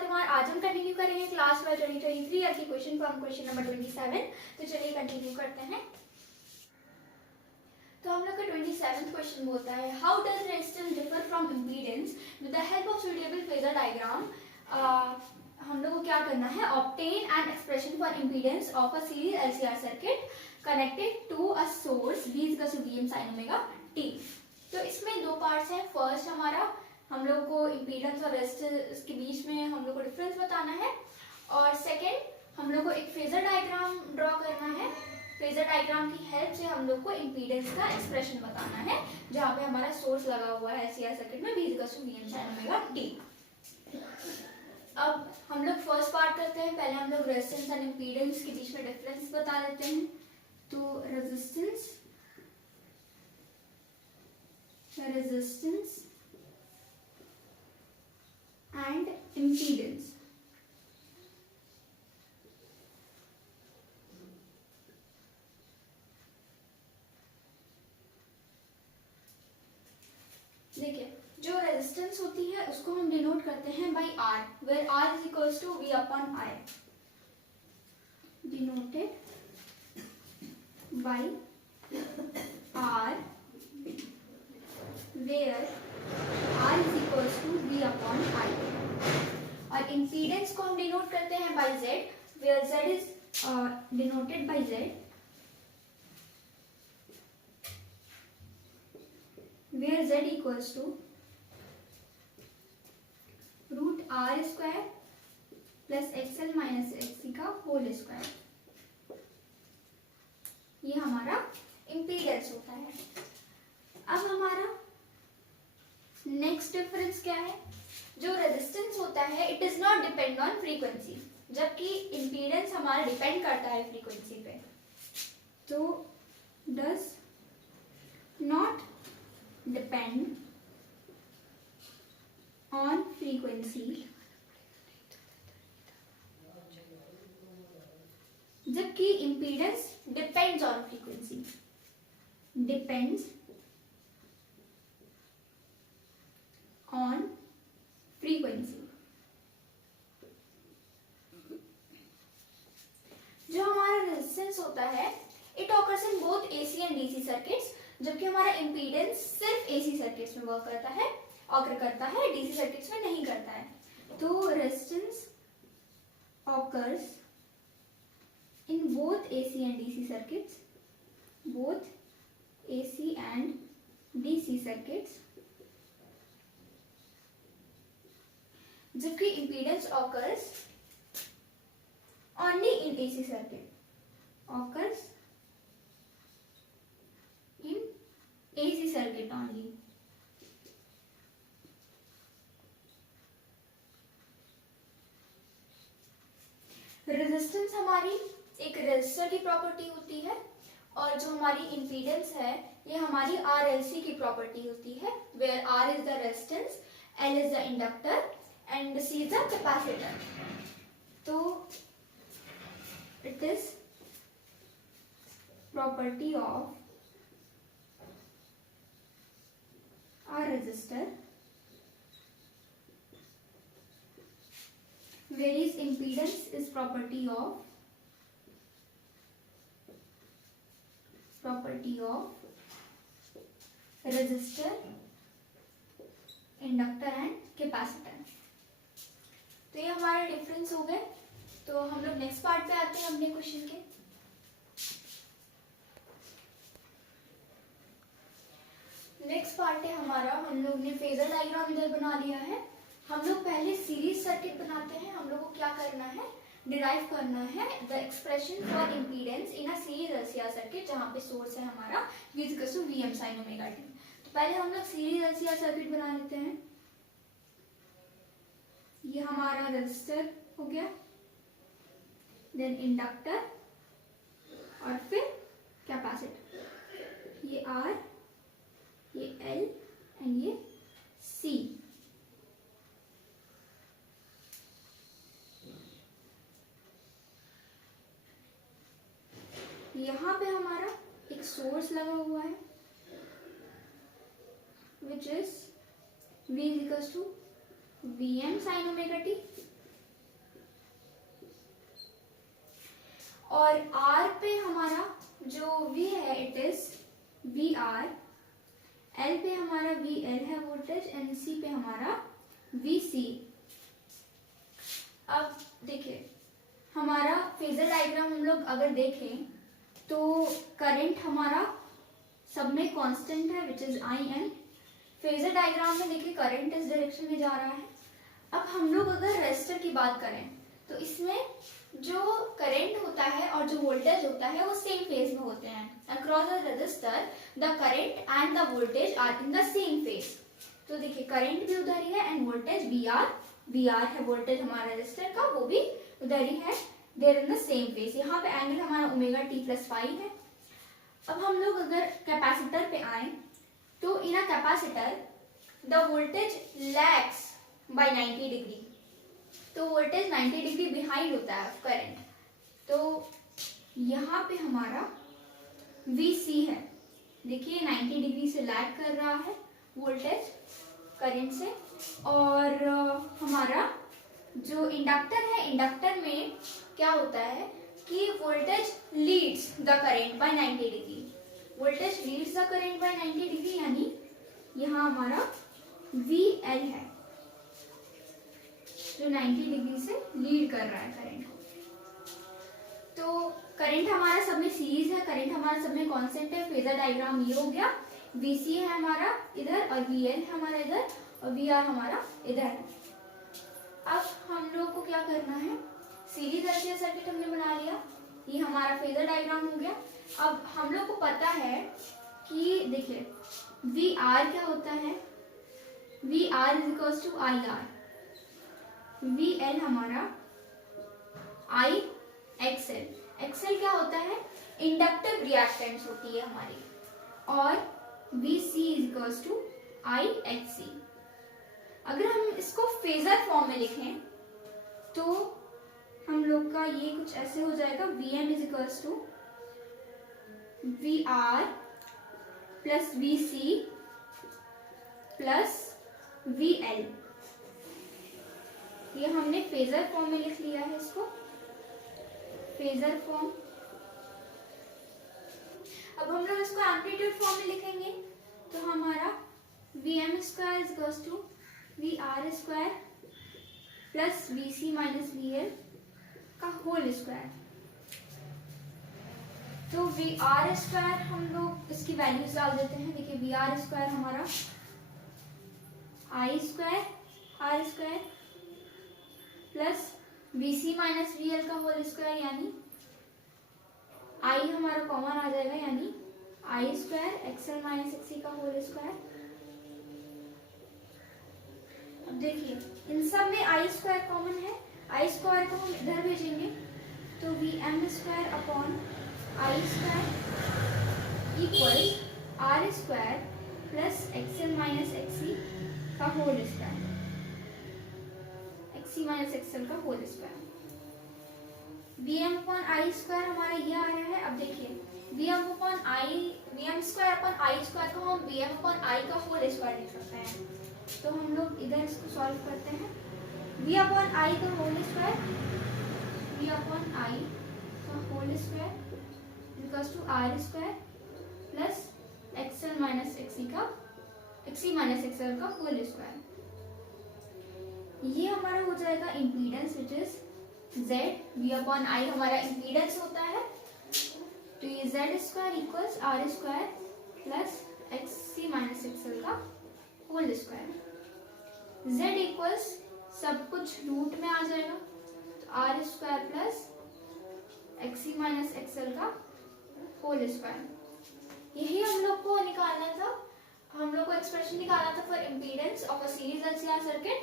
साथ आज हम कंटिन्यू करेंगे क्लास 2023 ईयर की क्वेश्चन फ्रॉम क्वेश्चन नंबर 27। तो चलिए कंटिन्यू करते हैं। तो हम लोग का 27th क्वेश्चन बोलता है how does resistance differ from impedance with the help of suitable phasor diagram. हम लोग को क्या करना है, obtain an expression for impedance of a series LCR circuit connected to a source V equals to Vm sin omega t। तो इसमें दो parts हैं। फर्स्ट हमारा हम लोग को इम्पीडेंस और रेजिस्टेंस के बीच में हम लोग को डिफरेंस बताना है, और सेकेंड हम लोग को एक फेजर डायग्राम ड्रॉ करना है। फेजर डायग्राम की हेल्प से हम लोग को इम्पीडेंस का एक्सप्रेशन बताना है, जहाँ पे हमारा सोर्स लगा हुआ है एलसीआर सर्किट में V equals to Vm sin omega t। अब हम लोग फर्स्ट पार्ट करते हैं। पहले हम लोग रेजिस्टेंस और इम्पीडेंस के बीच में डिफरेंस बता देते हैं। तो रेजिस्टेंस एंड इम्पीडेंस, देखिए जो रेजिस्टेंस होती है उसको हम डिनोट करते हैं by R, where R is equals to V upon I, denoted by R where R is equals to V upon I। और इम्पीडेंस को हम डिनोट करते हैं by Z, where Z is denoted by Z, where Z equals to root R square plus XL minus XC का whole square. ये हमारा impedance होता है। अब हमारा नेक्स्ट डिफरेंस क्या है, जो रेजिस्टेंस होता है it is not depend on frequency, जबकि इम्पीडेंस हमारा डिपेंड करता है फ्रीक्वेंसी पे। तो does not depend on frequency, जबकि impedance depends on frequency, depends on frequency। जो हमारा रेजिस्टेंस होता है it occurs in both AC and DC circuits, जबकि हमारा इम्पीडेंस सिर्फ एसी सर्किट्स में वर्क करता है, ऑकर करता है, डीसी सर्किट्स में नहीं करता है। तो resistance occurs in both AC and DC circuits, both AC and DC circuits, जबकि impedance occurs only in AC circuit, occurs in AC circuit only। Resistance हमारी एक रेजिस्टर की प्रॉपर्टी होती है, और जो हमारी इम्पीडेंस है ये हमारी RLC की प्रॉपर्टी होती है, where R is the resistance, L is the inductor and C is the capacitor. तो it is property of a resistor whereas impedance is property of resistor, inductor and capacitor। तो ये हमारे difference हो गए। तो हम लोग नेक्स्ट पार्ट पे आते हैं अपने क्वेश्चन के। नेक्स्ट पार्ट है हमारा, हम लोग ने फेजर डायग्राम इधर बना लिया है। हम लोग पहले सीरीज सर्किट बनाते हैं। हम लोग को क्या करना है, डिराइव करना है the expression for impedance in a series LCR circuit, जहाँ पे सोर्स है हमारा V equals to Vm sin omega t। तो पहले हम लोग सीरीज एलसीआर सर्किट बना लेते हैं। ये हमारा रेजिस्टर हो गया, देन इंडक्टर और फिर कैपेसिटर, ये R, ये L एंड ये C। यहाँ पे हमारा एक सोर्स लगा हुआ है which is V is equals to Vm sin omega t और R पे हमारा जो V है इट इज VR, L पे हमारा VL है वोल्टेज, एंड C पे हमारा VC। अब देखिए हमारा फेजर डायग्राम हम लोग अगर देखें तो करंट हमारा सब में कांस्टेंट है which is IN। Phasor diagram में देखिए करंट इस डायरेक्शन में जा रहा है। अब हम लोग अगर रेजिस्टर की बात करें तो इसमें जो करंट होता है और जो वोल्टेज होता है वो सेम फेज में होते हैं। Across the resistor the current and the voltage are in the same phase. तो देखिए करंट भी उधर ही है एंड वोल्टेज VR है वोल्टेज हमारा रेजिस्टर का, वो भी उधर ही है, they're in the same phase. यहाँ पे एंगल हमारा ओमेगा t + phi है। अब हम लोग अगर कैपेसिटर पे आए तो in a capacitor the voltage lags by 90 degree. तो वोल्टेज 90 डिग्री बिहाइंड होता है करंट। तो यहाँ पे हमारा VC है, देखिए 90 डिग्री से लैग कर रहा है वोल्टेज करंट से। और हमारा जो इंडक्टर है, इंडक्टर में क्या होता है कि voltage leads the current by 90 degree. Voltage leads the current by 90 degree, यानी यहाँ हमारा VL है जो 90 डिग्री से लीड कर रहा है करंट को। तो करंट हमारा सब में सीरीज है, करंट हमारा सब में कांस्टेंट है। फेजर डायग्राम ये हो गया, VC है हमारा इधर और VL है हमारा इधर और VR हमारा इधर है। अब हम लोग को क्या करना है, सीरीज एलसीआर सर्किट हमने बना लिया, ये हमारा फेजर डायग्राम हो गया। अब हम लोग को पता है कि देखिए VR क्या होता है, VR = IR, VL हमारा IXL। XL क्या होता है, इंडक्टिव रिएक्टेंस होती है हमारी, और VC = IXC। अगर हम इसको फेजर फॉर्म में लिखें तो हम लोग का ये कुछ ऐसे हो जाएगा, VM = VR + VC + VL। ये हमने फेजर फॉर्म में लिख लिया है इसको, फेजर फॉर्म। अब हम लोग इसको एम्पलीट्यूड फॉर्म में लिखेंगे तो हमारा VM² = VR² + VC - VL का होल स्क्वायर। तो VR² हम लोग इसकी वैल्यूज डाल देते हैं। देखिए VR² हमारा I² R² plus VC - VL का होल स्क्वायर, यानी I हमारा कॉमन आ जाएगा, यानी I² XL - XC का होल स्क्वायर। अब देखिए इन सब में I² कॉमन है, I² को हम इधर भेजेंगे तो VM² upon I² equal R² plus XL - XC का होल स्क्वायर, XC - XL का होल स्क्वायर। VM/I² हमारा ये आ रहा है। अब देखिए VM² अपॉन I² को हम VM/I का होल स्क्वायर लिख सकते हैं। तो हम लोग इधर इसको सॉल्व करते हैं। V/I का होल स्क्वायर, V/I का होल स्क्वायर = R² प्लस XL - XC का XC - XL का होल स्क्वायर। ये हमारा हो जाएगा impedance which is Z। V/I हमारा इम्पीडेंस होता है, तो ये Z² = R² plus XC - XL का होल स्क्वायर। Z इक्वल्स सब कुछ रूट में आ जाएगा, तो R² प्लस XC - XL का होल स्क्वायर। यही हम लोग को निकालना था, हम लोग को एक्सप्रेशन निकालना था for impedance of a series LCR circuit,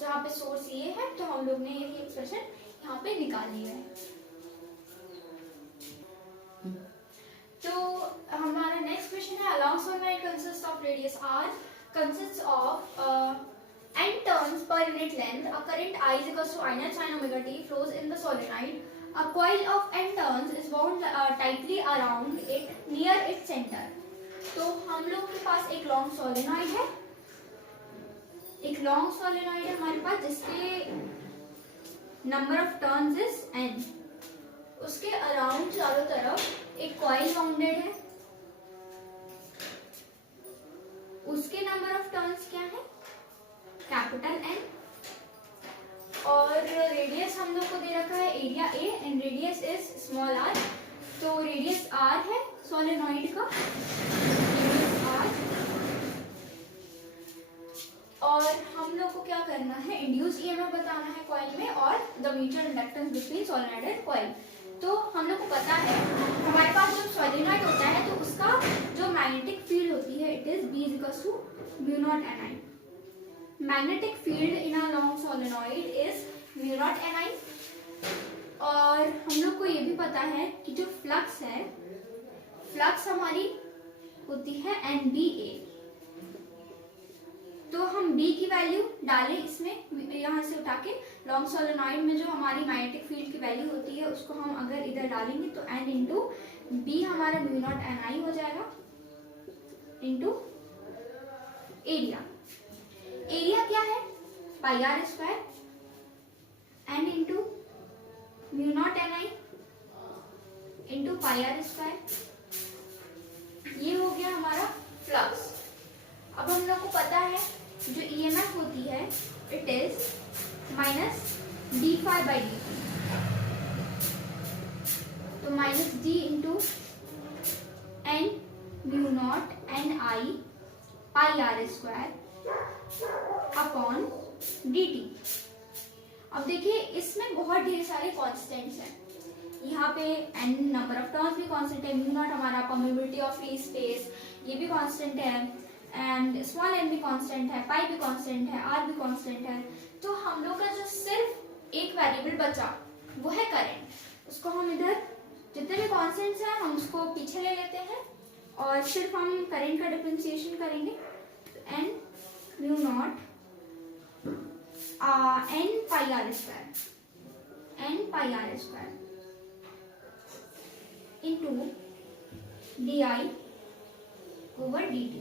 जहाँ पे सोर्स ये है, तो हम लोग ने यही एक्सप्रेशन यहाँ पे निकाल लिया है। तो हमारा नेक्स्ट क्वेश्चन है, along solenoid consists of radius r, consists of n turns per unit length, a current I is equals to I naught sin omega t flows in the solenoid, a coil of n turns is wound tightly around it near its center। तो हम लोग के पास एक long solenoid है, एक long solenoid है हमारे पास जिसके number of turns is n। उसके अराउंड चारों तरफ एक कॉइल बाउंडेड है, उसके नंबर ऑफ टर्न्स क्या है, कैपिटल N, और रेडियस हम लोग को दे रखा है area A and radius is small r, तो रेडियस r है सोलेनॉइड का, रेडियस r, और हम लोग को क्या करना है, इंड्यूस ईएमएफ बताना है कॉइल में और the mutual inductance between solenoid and coil. तो हम लोग को पता है हमारे पास जब सोलेनॉइड होता है तो उसका जो मैग्नेटिक फील्ड होती है it is B equals to mu naught Ni। Magnetic field in a long solenoid is mu naught Ni, और हम लोग को ये भी पता है कि जो फ्लक्स है, फ्लक्स हमारी होती है NBA। तो हम B की वैल्यू डालें इसमें, यहाँ से उठा के लॉन्ग सोलेनॉइड में जो हमारी मैग्नेटिक फील्ड की वैल्यू होती है उसको हम अगर इधर डालेंगे तो N इंटू B हमारा म्यू नॉट Ni हो जाएगा इंटू एरिया। एरिया क्या है, pi are square, N into mu naught Ni into pi are square. ये हो गया हमारा फ्लक्स। अब हम लोग को पता है जो ईएमएफ होती है it is minus d phi by d, तो minus d into N mu naught N I pi are square upon d t. अब देखिए इसमें बहुत ढेर सारे कॉन्स्टेंट्स हैं, यहाँ पे एन नंबर ऑफ टर्न्स भी कांस्टेंट है, म्यू नॉट हमारा परमेबिलिटी ऑफ फ्री स्पेस ये भी कांस्टेंट है, एंड स्मॉल n भी कांस्टेंट है, पाई भी कांस्टेंट है, r भी कांस्टेंट है। तो हम लोग का जो सिर्फ एक वेरिएबल बचा वो है करंट, उसको हम इधर जितने भी कांस्टेंट्स हैं हम उसको पीछे ले लेते हैं और सिर्फ हम करंट का डिफरेंशिएशन करेंगे। तो n mu naught n pi are square into D I over D T.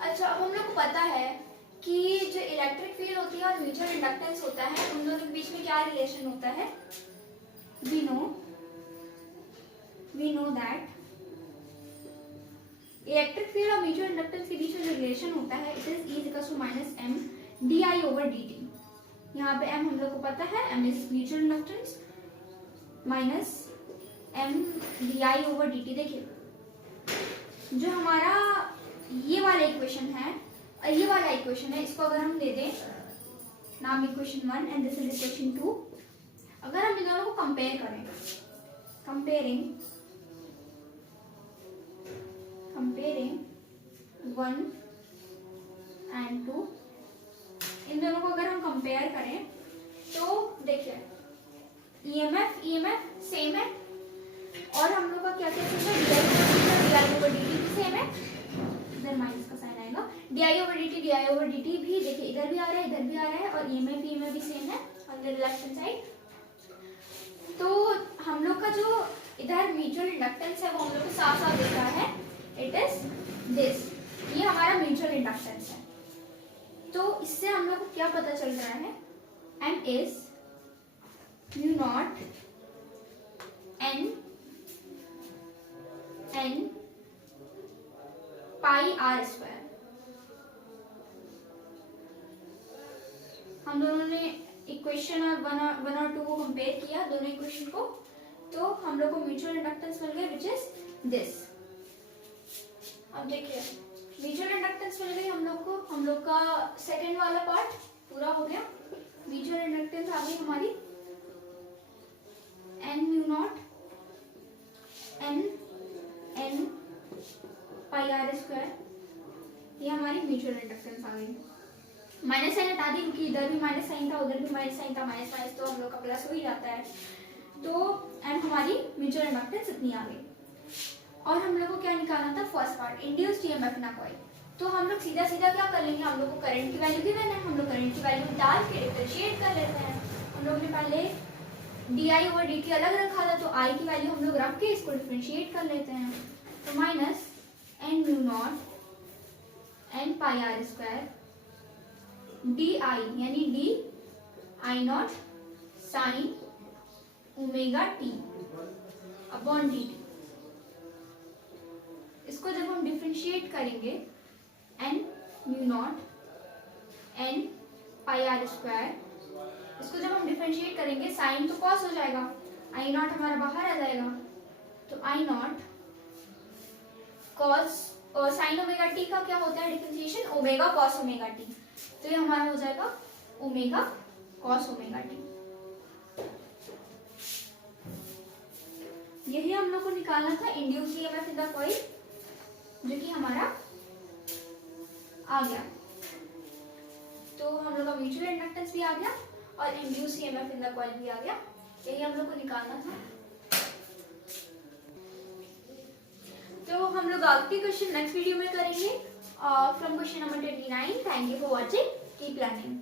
अच्छा, अब हम लोग को पता है कि जो इलेक्ट्रिक फील्ड होती है और म्यूचुअल इंडक्टेंस होता है उन दोनों के बीच में क्या रिलेशन होता है। We know that electric field और म्यूचुअल इंडक्टेंस के बीच में जो रिलेशन होता है it is E equals to minus m D I over D T. यहाँ पे m हम लोग को पता है, m is mutual inductance minus m D I over D T. देखिए जो हमारा ये वाला इक्वेशन है और ये वाला इक्वेशन है, इसको अगर हम दे दें नाम equation 1 and this is equation 2, अगर हम इन दोनों को कंपेयर करें, कंपेयरिंग 1 एंड 2, इन दोनों को अगर हम कंपेयर करें तो देखिए ईएमएफ सेम है और हम लोग का क्या कहते हैं डी ओवर डी टी भी सेम है, इधर माइनस का साइन आएगा, D I over D T भी देखिए इधर भी आ रहा है इधर भी आ रहा है, और ईएमएफ भी सेम है on the left hand side. तो हम लोग का जो इधर म्यूचुअल इंडक्टेंस है वो हम लोग को साफ साफ दिख रहा है, इट इज दिस, ये हमारा म्यूचुअल इंडक्टेंस है। तो इससे हम लोग को क्या पता चल रहा है, M is mu naught N pi are square. हम दोनों ने इक्वेशन और वन और टू को कंपेयर किया दोनों इक्वेशन को, तो हम लोग को म्यूचुअल इंडक्टेंस मिल गया विच इज दिस। अब देखिए म्यूचुअल इंडक्टेंस मिल गई हम लोग को, हम लोग का सेकंड वाला पार्ट पूरा हो गया। म्यूचुअल इंडक्टेंस आ गई हमारी N mu naught N pi are square, ये हमारी म्यूचुअल इंडक्टेंस आ गई। माइनस साइन हटा दी क्योंकि इधर भी माइनस साइन था उधर भी माइनस साइन था, माइनस माइनस तो हम लोग का प्लस हो ही जाता है। तो एंड हमारी म्यूचुअल इंडक्टेंस इतनी आ गई। और हम लोग को क्या निकालना था, फर्स्ट पार्ट इंड्यूस्ड ईएमएफ ना कॉइल। तो हम लोग सीधा सीधा क्या कर लेंगे, हम लोग को करंट की वैल्यू गिवन है, हम लोग करंट की वैल्यू डाल के डिफरेंशिएट कर लेते हैं। हम लोग ने पहले D I over D T अलग रखा था, तो आई की वैल्यू हम लोग रख के इसको डिफरेंशिएट कर लेते हैं। तो minus N mu naught N pi are square d I यानी d I naught sine omega t upon d t. इसको जब हम डिफरेंशिएट करेंगे N mu naught N pi are square, इसको जब हम डिफरेंशिएट करेंगे साइन तो कॉस हो जाएगा, आई नॉट हमारा बाहर आ जाएगा, तो आई नॉट कॉस और साइन ओमेगा टी का क्या होता है differentiation, omega cos omega T, तो ये हमारा हो जाएगा ओमेगा कॉस ओमेगा टी। यही हम लोग को निकालना था induce EMF in the coil, जो कि हमारा आ गया। तो हम लोग का म्यूचुअल इंडक्टेंस भी आ गया और induce EMF in the coil भी आ गया, यही हम लोग को निकालना था। तो हम लोग आगे क्वेश्चन नेक्स्ट वीडियो में करेंगे from question number 29। Thank you for watching, keep learning.